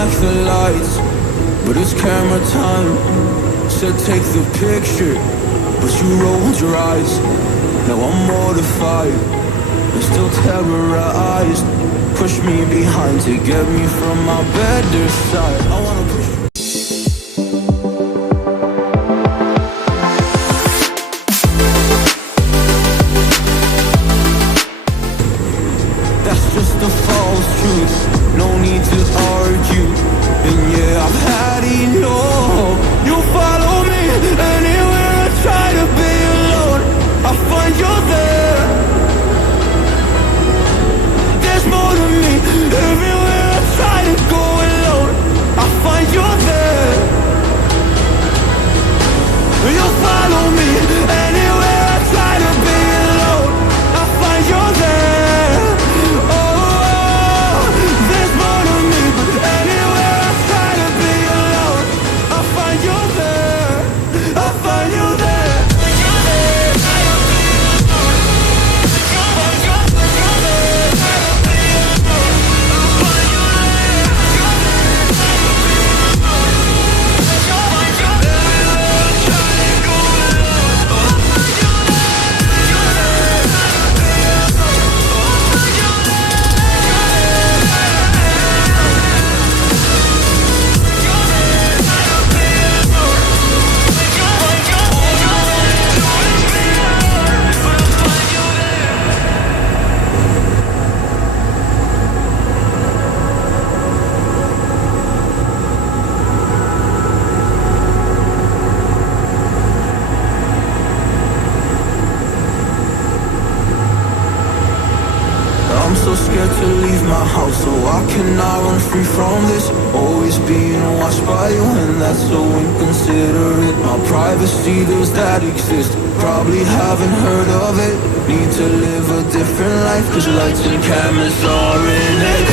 like the lights, but it's camera time. Said take the picture, but you rolled your eyes. Now I'm mortified and still terrorized. Push me behind to get me from my better side. I wanna push you. That's just a false truth, no need to argue. And yeah, I've had enough. You follow me anywhere I try to be alone, I find you there. There's more to me. Everywhere I try to go alone, I find you there. You follow me anywhere I try to be alone, I find you there. Oh, there's more to me, but anywhere I try to be alone, I find you there. I find you there. I'm so scared to leave my house, so I cannot run free from this. Always being watched by you, and that's so inconsiderate. My privacy, those that exist, probably haven't heard of it. Need to live a different life, cause lights and cameras are in it.